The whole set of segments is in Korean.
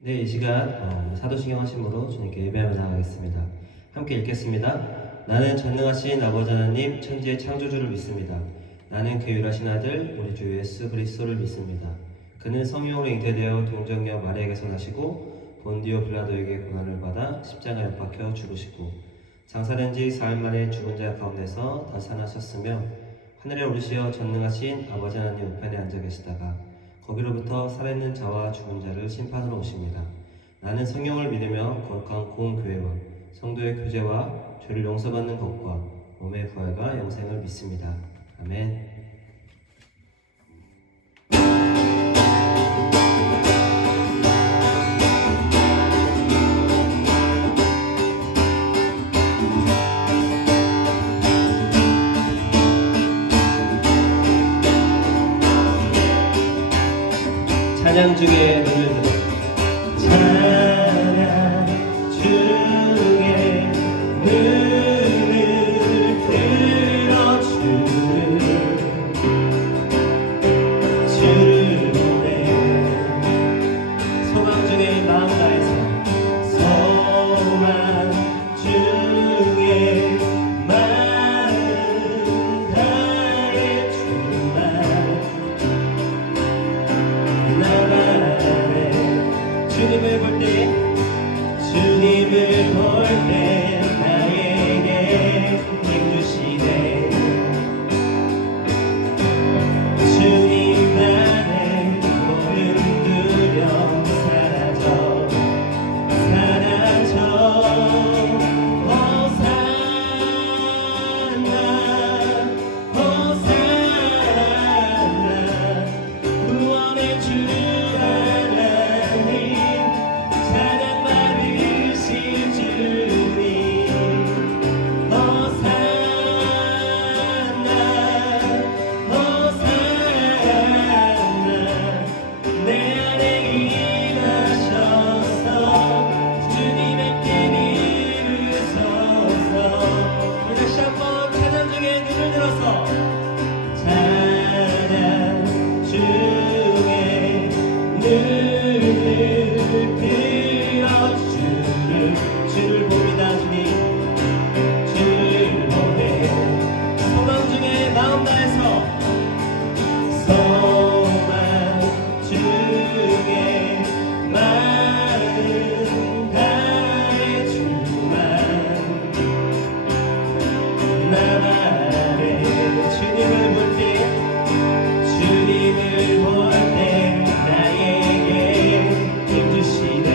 네, 이 시간 사도신경 하심으로 주님께 예배하며 나아가겠습니다. 함께 읽겠습니다. 나는 전능하신 아버지 하나님 천지의 창조주를 믿습니다. 나는 그 유일하신 아들 우리 주 예수 그리스도를 믿습니다. 그는 성령으로 잉태되어 동정녀 마리아에게서 나시고 본디오 빌라도에게 고난을 받아 십자가에 못 박혀 죽으시고 장사된 지 사흘 만에 죽은 자 가운데서 다시 살아나셨으며 하늘에 오르시어 전능하신 아버지 하나님 우편에 앉아 계시다가 거기로부터 살아있는 자와 죽은 자를 심판하러 오십니다. 나는 성령을 믿으며 거룩한 공교회와 성도의 교제와 죄를 용서받는 것과 몸의 부활과 영생을 믿습니다. 아멘. 찬양 중에 눈을 들어 찬양 중에 눈을 들어 주를 보내 소망 중에 마음 다해서 소망 중에 마음 다해 주님을 볼 때 나에게 힘 주시네. 주님만의 모든 두려움 사라져 호산나 구원의 주 주를 봅니다. 주를 보내 소망 중에 마음 다해서 소망 중에 마음 다해 주만 나만의 주님을 볼 때 나에게 힘 주시네.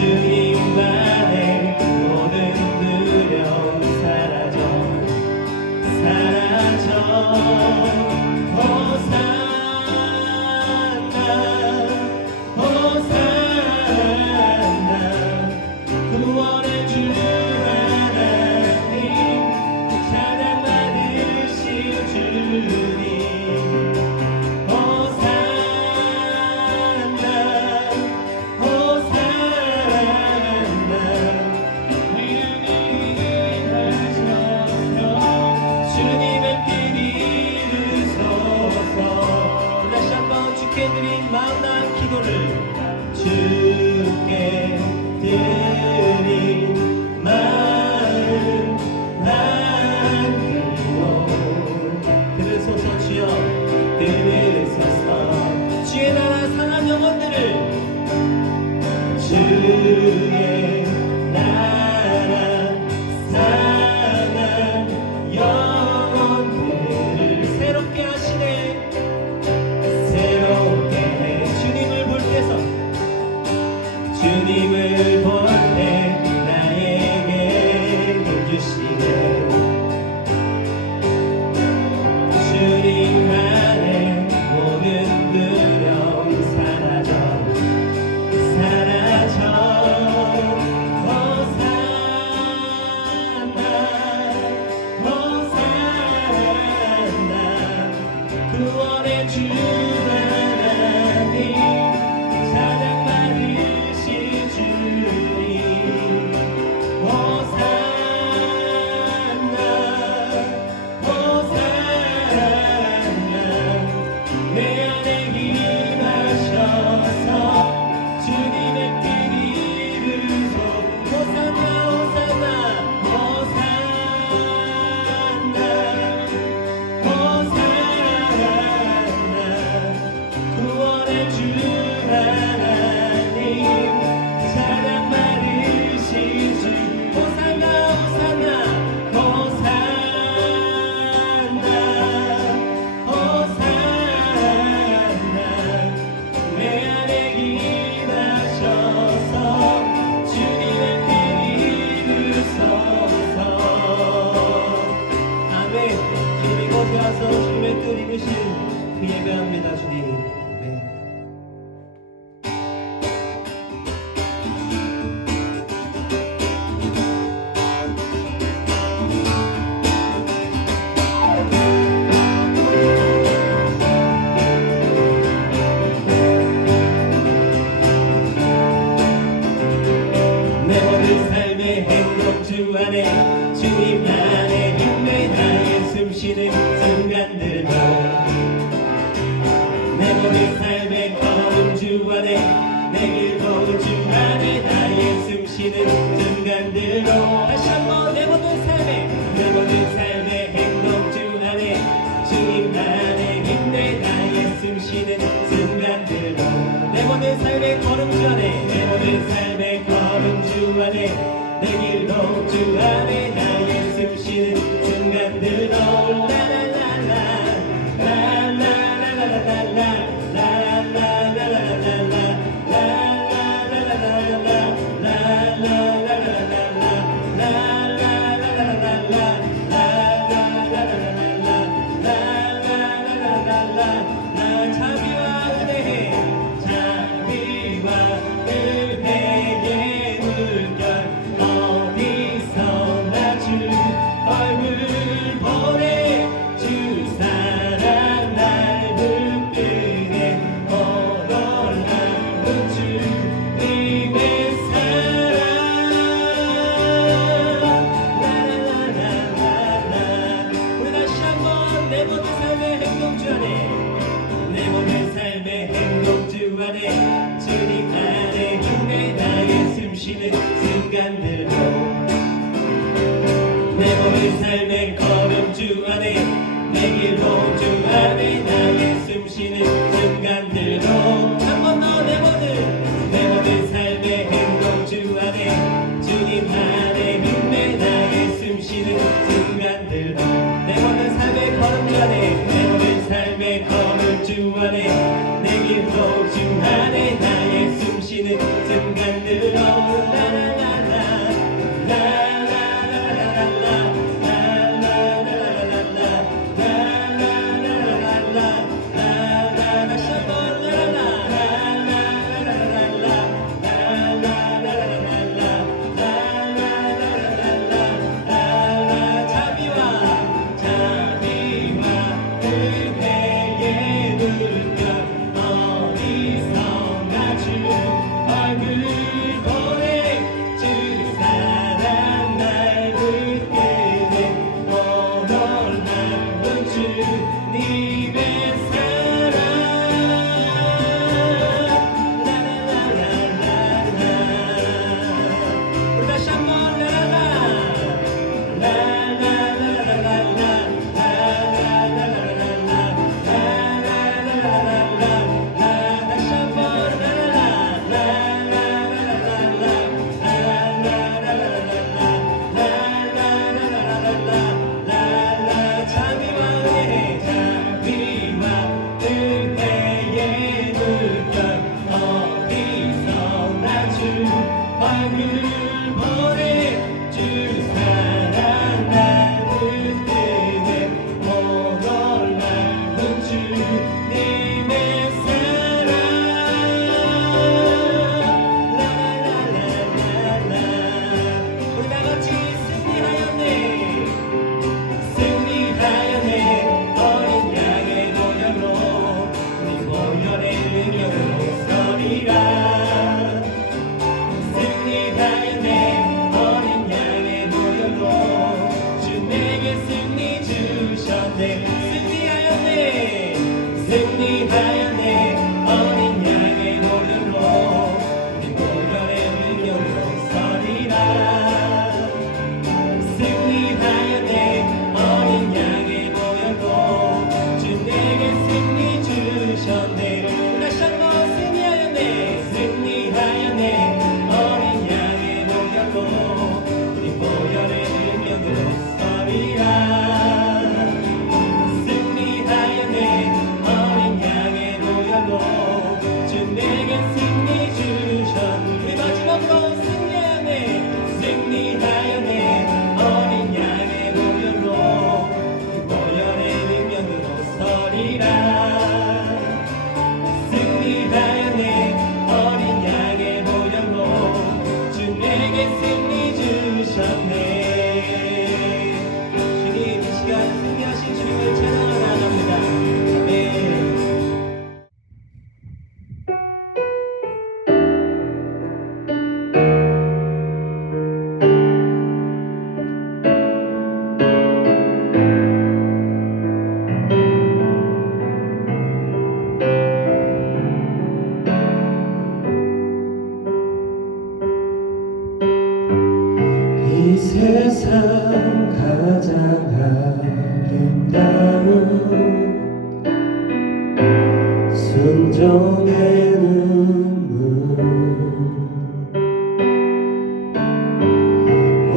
주님만의 모든 두려움 사라져 호산나 구원의 주 하나님 찬양 받으신 주님 마음 다한 기도를 주께 드린 마음 다한 기도 들으소서 주여 들으소서 주의 나라 상한 영혼들을 주의 나라 상한 영혼들을 새롭게 하시네. 주님을 볼 때 나에게 힘 주시네. 주님만의 모든 두려움 사라져 호산나 구원의 주 하나님 찬양 받으신 주님 호산나 내 안에 임하소서 주님의 뜻 이루신 그 예배합니다 주님. 아멘. 내 모든 삶의 행복 주 안에 주님 안에 힘내 나의 숨쉬는 순간들도 내 모든 삶의 걸음 주 안에 내 길도 주 안에 나의 숨쉬는 순간들도 다시 한번 내 모든 삶의 행복 주 안에 주님 안에 힘내 나의 숨쉬는 순간들도 내 모든 삶의 걸음 주 안에 내 모든 삶의 걸음 주 안에 내 길도 주 안에 나의 숨쉬는 순간들도 라라라라 라라라라라라 주님 안에 힘내 나의 숨쉬는 순간들도 내 모든 삶의 걸음 주 안에 내 길도 주 안에 나의 숨쉬는 순간들도 한 번 더 내 모든 삶의 행동 주 안에 주님 안에 힘내 나의 숨쉬는 순간들도 내 모든 삶의 걸음 주 안에 내 모든 삶의 걸음 주 안에 내 길도 주 안에 나의 숨쉬는 순간들도 라라라라 라라라라라 라라라라라 라라라라라 아니라 승리하여 내 어린 양의 보혈로 주 내게 승리 주셨네. 주님, 이 시간 승리하신 주님을 찬양하러 나갑니다. 아멘. 이 세상 가장 아름다운 순종의 눈물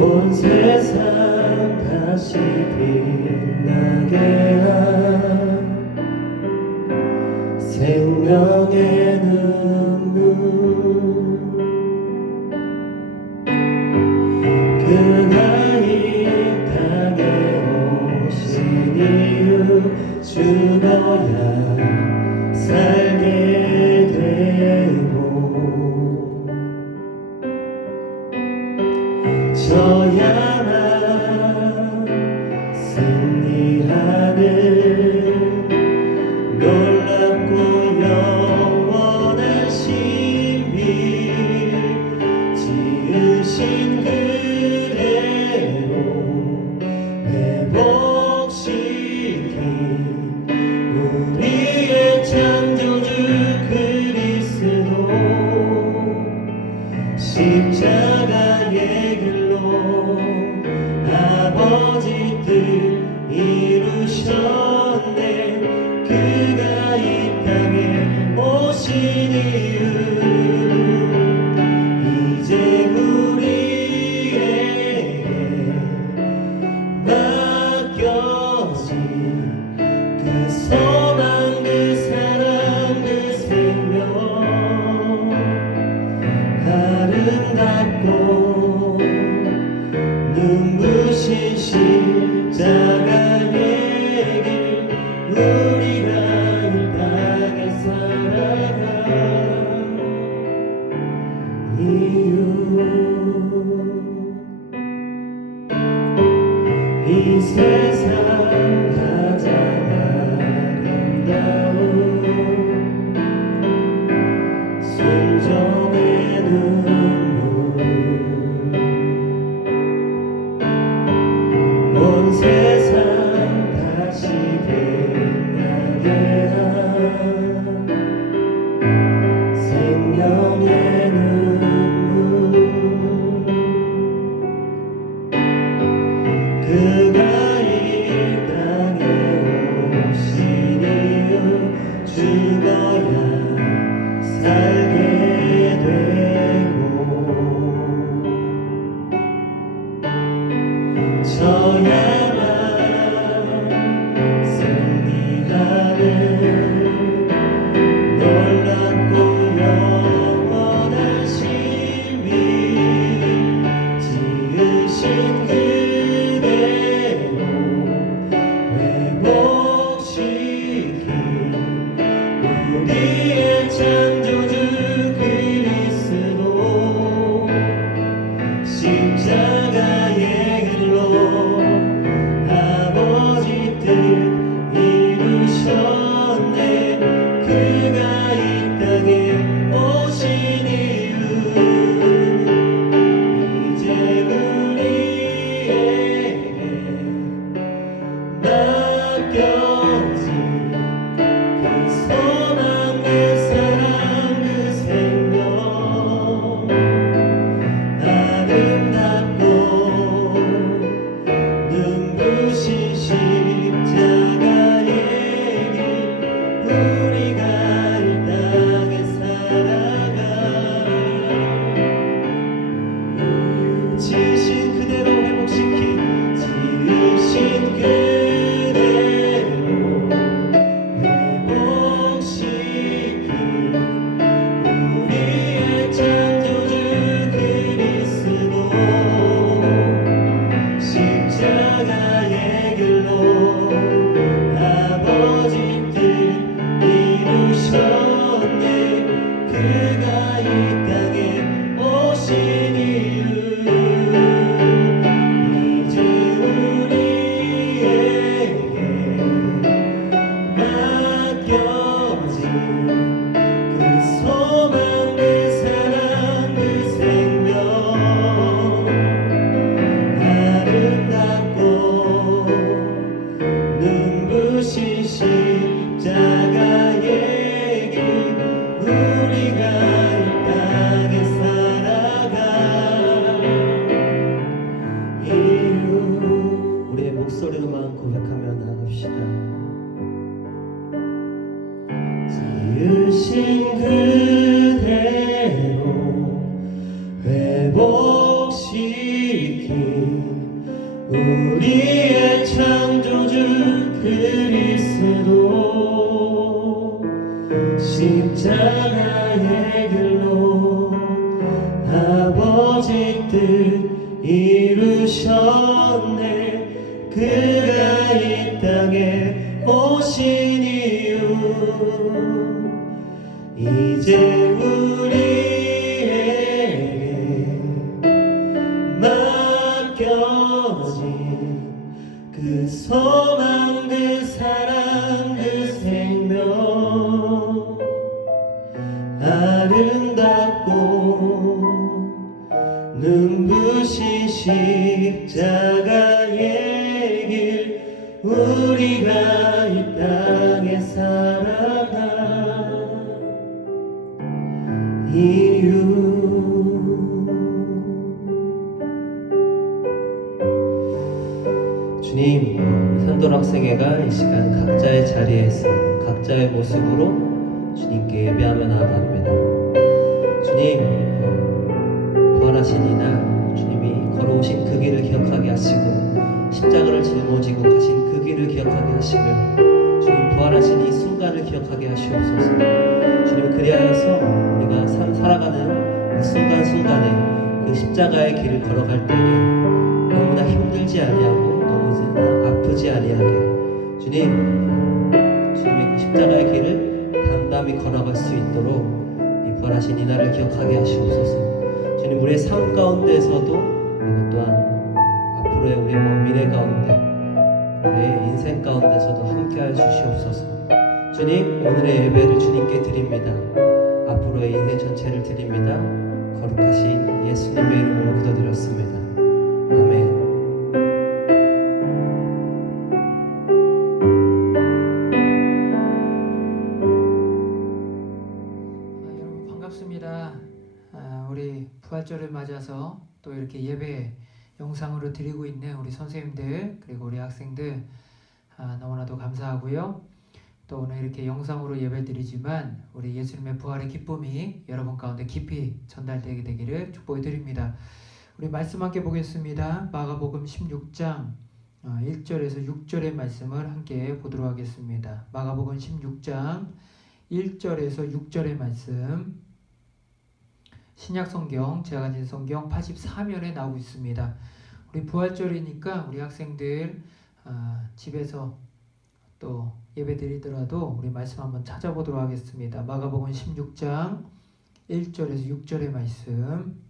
온 세상 다시 빛나게 한 생명의 눈물 그가 이 땅에 오신 이유 죽어야 살게 되고 저야만 승리하는 놀랍고 영원한 신비 지으신 그대로 회복시킨 우리의 창조주 그리스도 십자가의 길로 아버지 뜻 이루셨네. 그가 이 땅에 오신 이유 이제 우리에게 맡겨진 그 소망 그 사랑 그 생명 아름답고 눈부신 십자가의 길 우리가 이 땅에 살아가 이유 이 세상 가장 아름다운 순종의 눈물 온 세상 다시 빛나게 한 생명의 눈물 그가 이 땅에 오신 이유 죽어야 살게 되고 저야만 승리하는 놀랍고 영원한 신비 지으신 그대로 회복시킨 우리의 창조주 십자가의 길 우리가 이 땅에 살아가 이유 우리의 목소리로만 고백하며 나갑시다. 지으신 그대로 회복시킨 우리의 창조주 그리스도 십자가의 길로 아버지 뜻 이루셨네. 그가 이 땅에 오신 이유 이제 우리에게 맡겨진 그 소망 그 사랑 그 생명 아름답고 눈부신 십자가의 길 우리가 이 땅에 살아가 이유 주님, 현도학생회가 이 시간 각자의 자리에서 각자의 모습으로 주님께 예배하며 나아갑니다. 주님, 부활하신 이날 주님이 걸어오신 그 길을 기억하게 하시고 십자가를 짊어지고 가신 그 길을 기억하게 하시며 주님 부활하신 이 순간을 기억하게 하시옵소서. 주님, 그리하여서 우리가 살아가는 그 순간순간에 그 십자가의 길을 걸어갈 때에 너무나 힘들지 아니하고 너무나 아프지 아니하게 주님의 그 십자가의 길을 담담히 걸어갈 수 있도록 이 부활하신 이날을 기억하게 하시옵소서. 주님, 우리의 삶 가운데서도 그리고 또한 앞으로의 우리의 미래 가운데 우리의 인생 가운데서도 함께하여 주시옵소서. 주님, 오늘의 예배를 주님께 드립니다. 앞으로의 인생 전체를 드립니다. 거룩하신 예수님의 이름으로 기도드렸습니다. 아멘. 여러분 반갑습니다. 우리 부활절을 맞아서 또 이렇게 예배 영상으로 드리고 있는 우리 선생님들 그리고 우리 학생들 너무나도 감사하고요. 또 오늘 이렇게 영상으로 예배 드리지만 우리 예수님의 부활의 기쁨이 여러분 가운데 깊이 전달되게 되기를 축복해 드립니다. 우리 말씀 함께 보겠습니다. 마가복음 16장 1절에서 6절의 말씀을 함께 보도록 하겠습니다. 마가복음 16장 1절에서 6절의 말씀, 신약성경 제가 가진 성경 84면에 나오고 있습니다. 우리 부활절이니까 우리 학생들 집에서 또 예배 드리더라도 우리 말씀 한번 찾아보도록 하겠습니다. 마가복음 16장 1절에서 6절의 말씀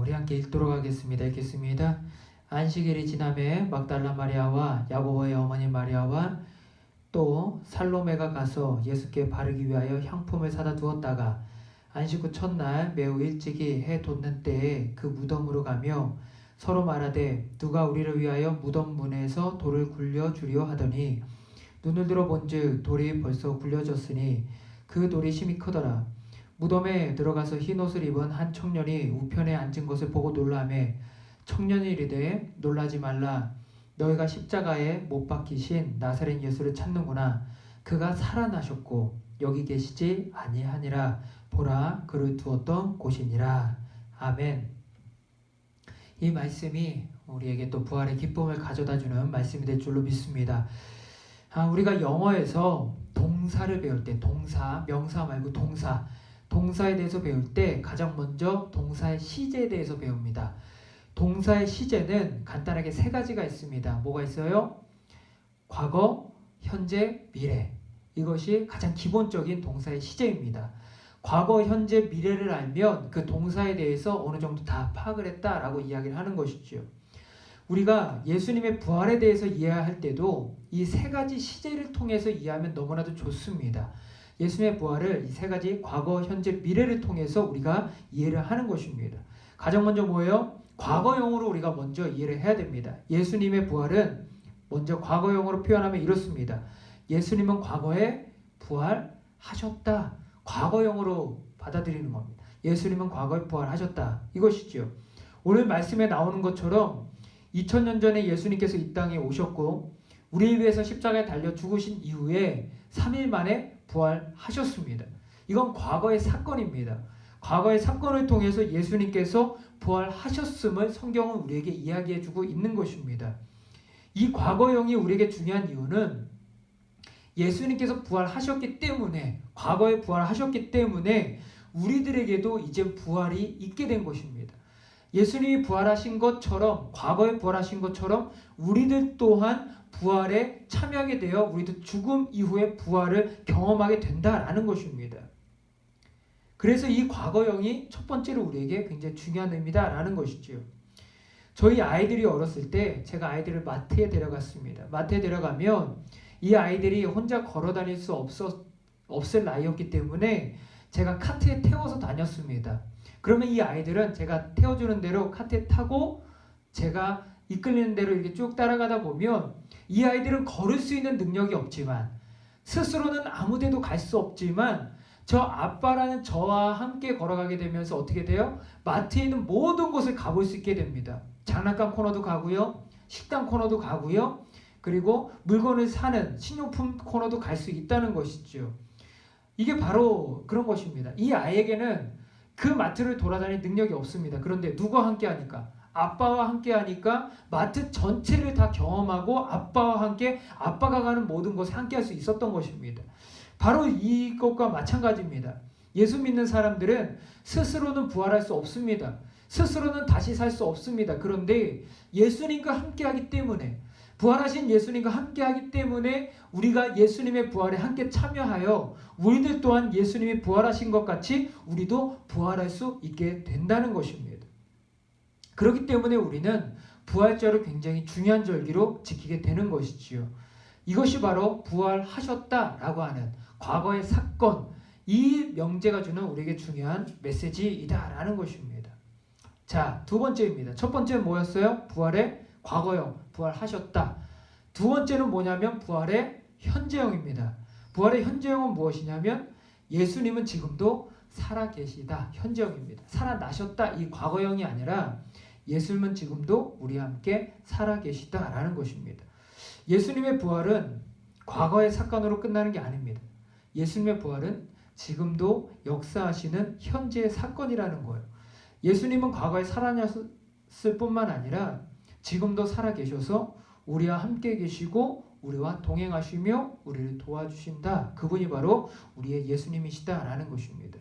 우리 함께 읽도록 하겠습니다. 읽겠습니다. 안식일이 지나매 막달라 마리아와 야고보의 어머니 마리아와 또 살로메가 가서 예수께 바르기 위하여 향품을 사다 두었다가 안식 후 첫날 매우 일찍이 해 돋는 때에 그 무덤으로 가며 서로 말하되 누가 우리를 위하여 무덤 문에서 돌을 굴려주려 하더니 눈을 들어 본즉 돌이 벌써 굴려졌으니 그 돌이 심히 크더라. 무덤에 들어가서 흰옷을 입은 한 청년이 우편에 앉은 것을 보고 놀라매 청년이 이르되 놀라지 말라. 너희가 십자가에 못 박히신 나사렛 예수를 찾는구나. 그가 살아나셨고 여기 계시지 아니하니라. 보라, 그를 두었던 곳이니라. 아멘. 이 말씀이 우리에게 또 부활의 기쁨을 가져다주는 말씀이 될 줄로 믿습니다. 우리가 영어에서 동사를 배울 때 동사, 명사 말고 동사에 대해서 배울 때 가장 먼저 동사의 시제에 대해서 배웁니다. 동사의 시제는 간단하게 세 가지가 있습니다. 뭐가 있어요? 과거, 현재, 미래. 이것이 가장 기본적인 동사의 시제입니다. 과거, 현재, 미래를 알면 그 동사에 대해서 어느 정도 다 파악을 했다라고 이야기를 하는 것이죠. 우리가 예수님의 부활에 대해서 이해할 때도 이 세 가지 시제를 통해서 이해하면 너무나도 좋습니다. 예수님의 부활을 이 세 가지 과거, 현재, 미래를 통해서 우리가 이해를 하는 것입니다. 가장 먼저 뭐예요? 과거형으로 우리가 먼저 이해를 해야 됩니다. 예수님의 부활은 먼저 과거형으로 표현하면 이렇습니다. 예수님은 과거에 부활하셨다. 과거형으로 받아들이는 겁니다. 예수님은 과거에 부활하셨다. 이것이지요. 오늘 말씀에 나오는 것처럼 2000년 전에 예수님께서 이 땅에 오셨고 우리를 위해서 십자가에 달려 죽으신 이후에 3일 만에 부활하셨습니다. 이건 과거의 사건입니다. 과거의 사건을 통해서 예수님께서 부활하셨음을 성경은 우리에게 이야기해주고 있는 것입니다. 이 과거형이 우리에게 중요한 이유는 예수님께서 부활하셨기 때문에, 과거에 부활하셨기 때문에 우리들에게도 이제 부활이 있게 된 것입니다. 예수님이 부활하신 것처럼, 과거에 부활하신 것처럼 우리들 또한 부활에 참여하게 되어 우리도 죽음 이후에 부활을 경험하게 된다라는 것입니다. 그래서 이 과거형이 첫 번째로 우리에게 굉장히 중요한 의미다라는 것이지요. 저희 아이들이 어렸을 때 제가 아이들을 마트에 데려갔습니다. 마트에 데려가면 이 아이들이 혼자 걸어 다닐 수 없을 나이였기 때문에 제가 카트에 태워서 다녔습니다. 그러면 이 아이들은 제가 태워주는 대로 카트에 타고 제가 이끌리는 대로 이렇게 쭉 따라가다 보면 이 아이들은 걸을 수 있는 능력이 없지만 스스로는 아무 데도 갈 수 없지만 저 아빠라는 저와 함께 걸어가게 되면서 어떻게 돼요? 마트에 있는 모든 곳을 가볼 수 있게 됩니다. 장난감 코너도 가고요. 식당 코너도 가고요. 그리고 물건을 사는 식료품 코너도 갈 수 있다는 것이죠. 이게 바로 그런 것입니다. 이 아이에게는 그 마트를 돌아다닐 능력이 없습니다. 그런데 누구와 함께 하니까? 아빠와 함께 하니까 마트 전체를 다 경험하고 아빠와 함께 아빠가 가는 모든 곳에 함께 할 수 있었던 것입니다. 바로 이것과 마찬가지입니다. 예수 믿는 사람들은 스스로는 부활할 수 없습니다. 스스로는 다시 살 수 없습니다. 그런데 예수님과 함께하기 때문에, 부활하신 예수님과 함께하기 때문에 우리가 예수님의 부활에 함께 참여하여 우리들 또한 예수님이 부활하신 것 같이 우리도 부활할 수 있게 된다는 것입니다. 그렇기 때문에 우리는 부활절을 굉장히 중요한 절기로 지키게 되는 것이지요. 이것이 바로 부활하셨다라고 하는 과거의 사건, 이 명제가 주는 우리에게 중요한 메시지이다라는 것입니다. 자, 두 번째입니다. 첫 번째는 뭐였어요? 부활의 과거형, 부활하셨다. 두 번째는 뭐냐면 부활의 현재형입니다. 부활의 현재형은 무엇이냐면 예수님은 지금도 살아계시다. 현재형입니다. 살아나셨다. 이 과거형이 아니라 예수님은 지금도 우리와 함께 살아계시다라는 것입니다. 예수님의 부활은 과거의 사건으로 끝나는 게 아닙니다. 예수님의 부활은 지금도 역사하시는 현재의 사건이라는 거예요. 예수님은 과거에 살아났을 뿐만 아니라 지금도 살아계셔서 우리와 함께 계시고 우리와 동행하시며 우리를 도와주신다. 그분이 바로 우리의 예수님이시다라는 것입니다.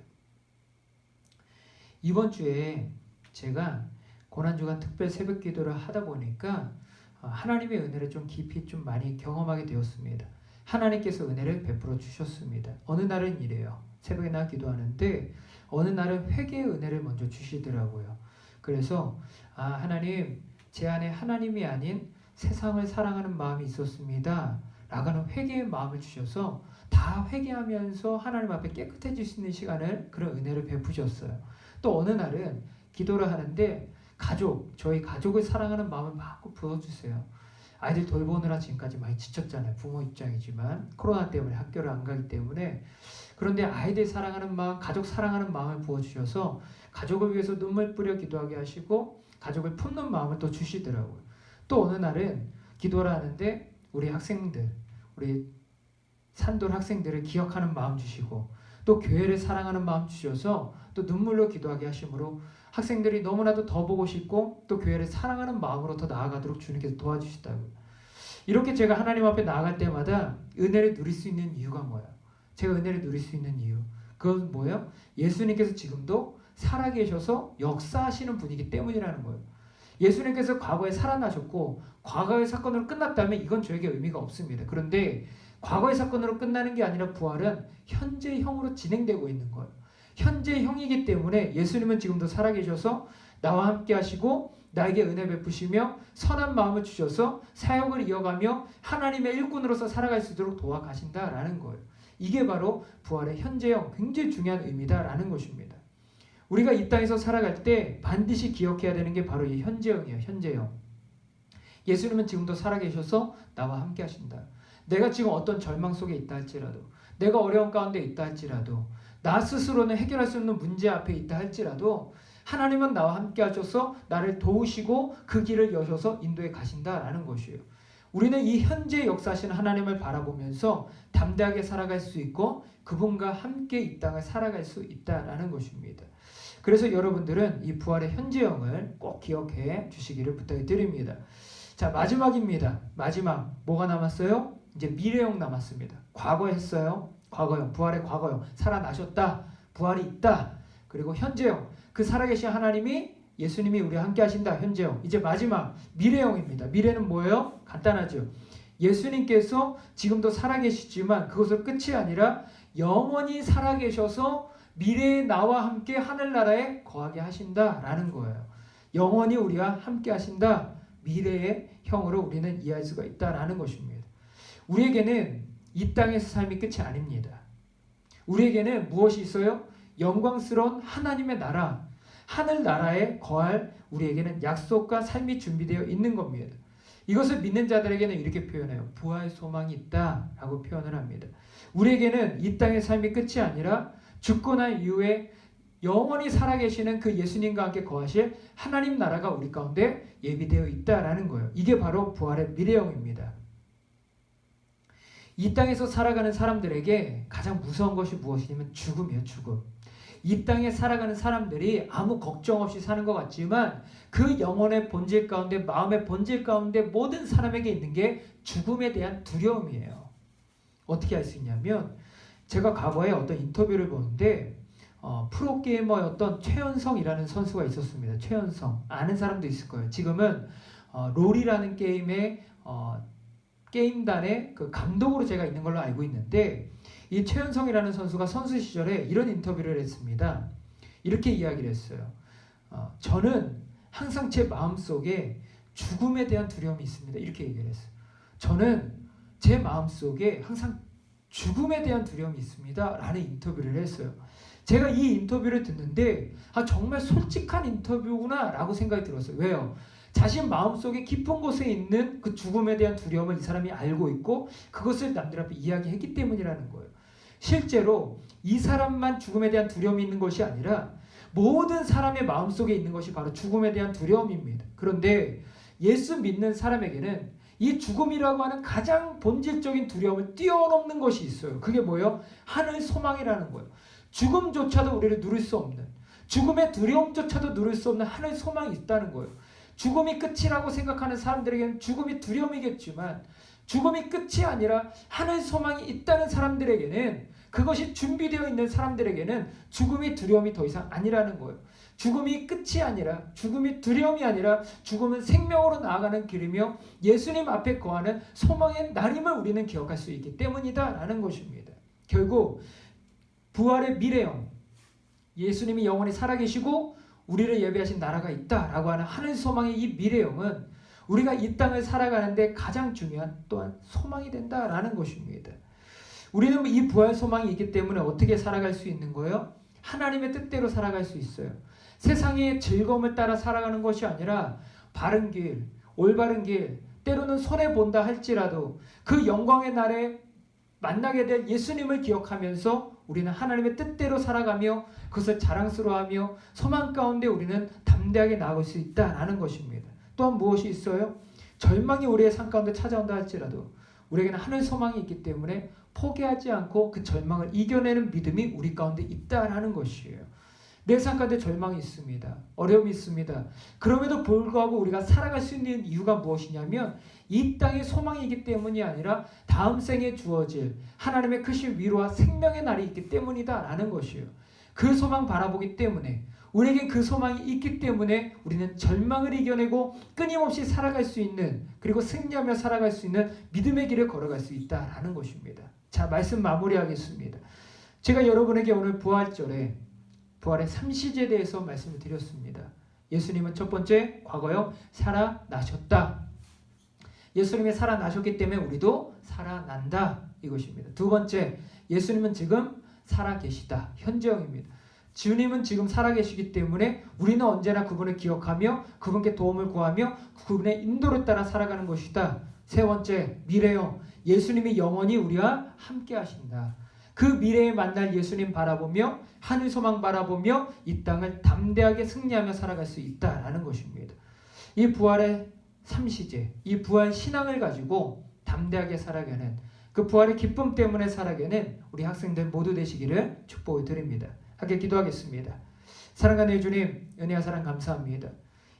이번 주에 제가 고난주간 특별 새벽 기도를 하다 보니까 하나님의 은혜를 좀 깊이 좀 많이 경험하게 되었습니다. 하나님께서 은혜를 베풀어 주셨습니다. 어느 날은 이래요. 새벽에 나 기도하는데 어느 날은 회개의 은혜를 먼저 주시더라고요. 그래서 하나님, 제 안에 하나님이 아닌 세상을 사랑하는 마음이 있었습니다. 라고는 회개의 마음을 주셔서 다 회개하면서 하나님 앞에 깨끗해질 수 있는 시간을, 그런 은혜를 베푸셨어요. 또 어느 날은 기도를 하는데 저희 가족을 사랑하는 마음을 막 부어주세요. 아이들 돌보느라 지금까지 많이 지쳤잖아요. 부모 입장이지만 코로나 때문에 학교를 안 가기 때문에. 그런데 아이들 사랑하는 마음, 가족 사랑하는 마음을 부어주셔서 가족을 위해서 눈물 뿌려 기도하게 하시고 가족을 품는 마음을 또 주시더라고요. 또 어느 날은 기도를 하는데 우리 학생들, 우리 산돌 학생들을 기억하는 마음 주시고 또 교회를 사랑하는 마음 주셔서 또 눈물로 기도하게 하심으로 학생들이 너무나도 더 보고 싶고 또 교회를 사랑하는 마음으로 더 나아가도록 주님께서 도와주시다고요. 이렇게 제가 하나님 앞에 나아갈 때마다 은혜를 누릴 수 있는 이유가 뭐예요? 제가 은혜를 누릴 수 있는 이유, 그건 뭐예요? 예수님께서 지금도 살아계셔서 역사하시는 분이기 때문이라는 거예요. 예수님께서 과거에 살아나셨고 과거의 사건으로 끝났다면 이건 저에게 의미가 없습니다. 그런데 과거의 사건으로 끝나는 게 아니라 부활은 현재형으로 진행되고 있는 거예요. 현재형이기 때문에 예수님은 지금도 살아계셔서 나와 함께 하시고 나에게 은혜 베푸시며 선한 마음을 주셔서 사역을 이어가며 하나님의 일꾼으로서 살아갈 수 있도록 도와가신다라는 거예요. 이게 바로 부활의 현재형, 굉장히 중요한 의미다라는 것입니다. 우리가 이 땅에서 살아갈 때 반드시 기억해야 되는 게 바로 이 현재형이에요. 현재형. 예수님은 지금도 살아계셔서 나와 함께 하신다. 내가 지금 어떤 절망 속에 있다 할지라도, 내가 어려운 가운데 있다 할지라도, 나 스스로는 해결할 수 없는 문제 앞에 있다 할지라도 하나님은 나와 함께 하셔서 나를 도우시고 그 길을 여셔서 인도해 가신다라는 것이에요. 우리는 이 현재 역사하시는 하나님을 바라보면서 담대하게 살아갈 수 있고 그분과 함께 이 땅을 살아갈 수 있다라는 것입니다. 그래서 여러분들은 이 부활의 현재형을 꼭 기억해 주시기를 부탁 드립니다. 자, 마지막입니다. 마지막 뭐가 남았어요? 이제 미래형 남았습니다. 과거 했어요. 과거형, 부활의 과거형, 살아나셨다, 부활이 있다. 그리고 현재형, 그 살아계신 하나님이 예수님이 우리와 함께 하신다. 현재형. 이제 마지막 미래형입니다. 미래는 뭐예요? 간단하죠. 예수님께서 지금도 살아계시지만 그것은 끝이 아니라 영원히 살아계셔서 미래의 나와 함께 하늘나라에 거하게 하신다라는 거예요. 영원히 우리와 함께 하신다. 미래의 형으로 우리는 이해할 수가 있다라는 것입니다. 우리에게는 이 땅에서 삶이 끝이 아닙니다. 우리에게는 무엇이 있어요? 영광스러운 하나님의 나라, 하늘나라에 거할 우리에게는 약속과 삶이 준비되어 있는 겁니다. 이것을 믿는 자들에게는 이렇게 표현해요. 부활 소망이 있다라고 표현을 합니다. 우리에게는 이 땅의 삶이 끝이 아니라 죽고 난 이후에 영원히 살아계시는 그 예수님과 함께 거하실 하나님 나라가 우리 가운데 예비되어 있다라는 거예요. 이게 바로 부활의 미래형입니다. 이 땅에서 살아가는 사람들에게 가장 무서운 것이 무엇이냐면 죽음이에요. 죽음. 이 땅에 살아가는 사람들이 아무 걱정 없이 사는 것 같지만 그 영혼의 본질 가운데, 마음의 본질 가운데 모든 사람에게 있는 게 죽음에 대한 두려움이에요. 어떻게 알 수 있냐면 제가 과거에 어떤 인터뷰를 보는데 프로게이머였던 최연성이라는 선수가 있었습니다. 최연성. 아는 사람도 있을 거예요. 지금은 롤이라는 게임의 게임단의 그 감독으로 제가 있는 걸로 알고 있는데 이 최연성이라는 선수가 선수 시절에 이런 인터뷰를 했습니다. 이렇게 이야기를 했어요. 저는 항상 제 마음속에 죽음에 대한 두려움이 있습니다. 이렇게 얘기를 했어요. 저는 제 마음속에 항상 죽음에 대한 두려움이 있습니다. 라는 인터뷰를 했어요. 제가 이 인터뷰를 듣는데 정말 솔직한 인터뷰구나 라고 생각이 들었어요. 왜요? 자신 마음속에 깊은 곳에 있는 그 죽음에 대한 두려움을 이 사람이 알고 있고 그것을 남들 앞에 이야기했기 때문이라는 거예요. 실제로 이 사람만 죽음에 대한 두려움이 있는 것이 아니라 모든 사람의 마음속에 있는 것이 바로 죽음에 대한 두려움입니다. 그런데 예수 믿는 사람에게는 이 죽음이라고 하는 가장 본질적인 두려움을 뛰어넘는 것이 있어요. 그게 뭐예요? 하늘 소망이라는 거예요. 죽음조차도 우리를 누릴 수 없는, 죽음의 두려움조차도 누릴 수 없는 하늘 소망이 있다는 거예요. 죽음이 끝이라고 생각하는 사람들에게는 죽음이 두려움이겠지만 죽음이 끝이 아니라 하늘 소망이 있다는 사람들에게는, 그것이 준비되어 있는 사람들에게는 죽음이 두려움이 더 이상 아니라는 거예요. 죽음이 끝이 아니라, 죽음이 두려움이 아니라 죽음은 생명으로 나아가는 길이며 예수님 앞에 거하는 소망의 날임을 우리는 기억할 수 있기 때문이다 라는 것입니다. 결국 부활의 미래형, 예수님이 영원히 살아계시고 우리를 예배하신 나라가 있다라고 하는 하늘 소망의 이 미래형은 우리가 이 땅을 살아가는데 가장 중요한 또한 소망이 된다라는 것입니다. 우리는 이 부활 소망이 있기 때문에 어떻게 살아갈 수 있는 거예요? 하나님의 뜻대로 살아갈 수 있어요. 세상의 즐거움을 따라 살아가는 것이 아니라 바른 길, 올바른 길, 때로는 손해본다 할지라도 그 영광의 날에 만나게 될 예수님을 기억하면서 우리는 하나님의 뜻대로 살아가며 그것을 자랑스러워하며 소망 가운데 우리는 담대하게 나아갈 수 있다는 것입니다. 또한 무엇이 있어요? 절망이 우리의 삶 가운데 찾아온다 할지라도 우리에게는 하늘 소망이 있기 때문에 포기하지 않고 그 절망을 이겨내는 믿음이 우리 가운데 있다라는 것이에요. 내 삶 가운데 절망이 있습니다. 어려움이 있습니다. 그럼에도 불구하고 우리가 살아갈 수 있는 이유가 무엇이냐면 이 땅의 소망이기 때문이 아니라 다음 생에 주어질 하나님의 크신 위로와 생명의 날이 있기 때문이다라는 것이에요. 그 소망 바라보기 때문에, 우리에겐 그 소망이 있기 때문에 우리는 절망을 이겨내고 끊임없이 살아갈 수 있는, 그리고 승리하며 살아갈 수 있는 믿음의 길을 걸어갈 수 있다라는 것입니다. 자, 말씀 마무리하겠습니다. 제가 여러분에게 오늘 부활절에 부활의 3시제에 대해서 말씀을 드렸습니다. 예수님은 첫 번째, 과거형 살아나셨다. 예수님이 살아나셨기 때문에 우리도 살아난다. 이것입니다. 두 번째, 예수님은 지금 살아계시다. 현재형입니다. 주님은 지금 살아계시기 때문에 우리는 언제나 그분을 기억하며 그분께 도움을 구하며 그분의 인도를 따라 살아가는 것이다. 세 번째, 미래요. 예수님이 영원히 우리와 함께 하신다. 그 미래에 만날 예수님 바라보며 하늘 소망 바라보며 이 땅을 담대하게 승리하며 살아갈 수 있다라는 것입니다. 이 부활의 삼시제, 이 부활 신앙을 가지고 담대하게 살아가는 그 부활의 기쁨 때문에 살아가는 우리 학생들 모두 되시기를 축복을 드립니다. 함께 기도하겠습니다. 사랑하는 주님, 은혜와 사랑 감사합니다.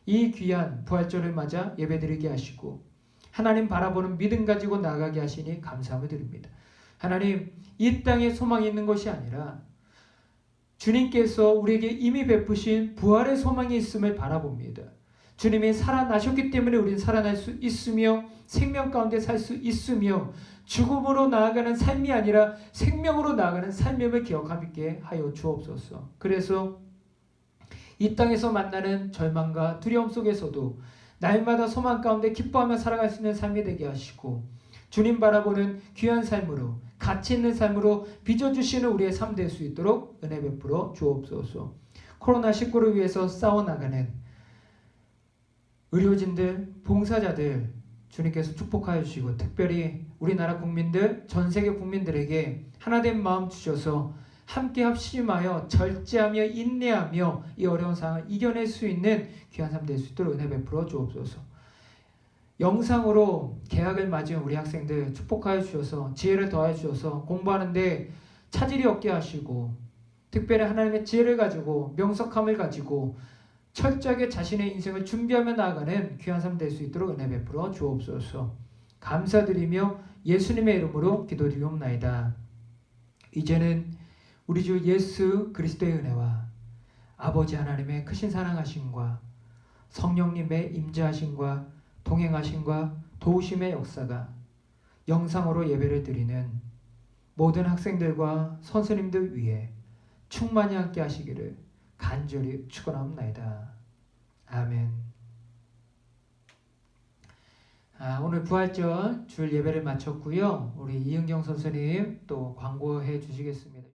이 귀한 부활절을 맞아 예배드리게 하시고 하나님 바라보는 믿음 가지고 나아가게 하시니 감사함을 드립니다. 하나님, 이 땅에 소망이 있는 것이 아니라 주님께서 우리에게 이미 베푸신 부활의 소망이 있음을 바라봅니다. 주님이 살아나셨기 때문에 우리는 살아날 수 있으며 생명 가운데 살 수 있으며 죽음으로 나아가는 삶이 아니라 생명으로 나아가는 삶임을 기억하게 하여 주옵소서. 그래서 이 땅에서 만나는 절망과 두려움 속에서도 날마다 소망 가운데 기뻐하며 살아갈 수 있는 삶이 되게 하시고 주님 바라보는 귀한 삶으로 가치 있는 삶으로 빚어주시는 우리의 삶 될 수 있도록 은혜 베풀어 주옵소서. 코로나19를 위해서 싸워나가는 의료진들, 봉사자들 주님께서 축복하여 주시고 특별히 우리나라 국민들, 전 세계 국민들에게 하나된 마음 주셔서 함께 합심하여 절제하며 인내하며 이 어려운 상황을 이겨낼 수 있는 귀한 삶 될 수 있도록 은혜 베풀어 주옵소서. 영상으로 개학을 맞은 우리 학생들 축복하여 주셔서 지혜를 더하여 주셔서 공부하는데 차질이 없게 하시고 특별히 하나님의 지혜를 가지고 명석함을 가지고 철저하게 자신의 인생을 준비하며 나아가는 귀한 삶 될 수 있도록 은혜 베풀어 주옵소서. 감사드리며 예수님의 이름으로 기도드리옵나이다. 이제는 우리 주 예수 그리스도의 은혜와 아버지 하나님의 크신 사랑하심과 성령님의 임재하심과 동행하심과 도우심의 역사가 영상으로 예배를 드리는 모든 학생들과 선생님들 위해 충만히 함께 하시기를 간절히 축원합니다. 아멘. 오늘 부활절 주일 예배를 마쳤고요. 우리 이은경 선생님 또 광고해 주시겠습니다.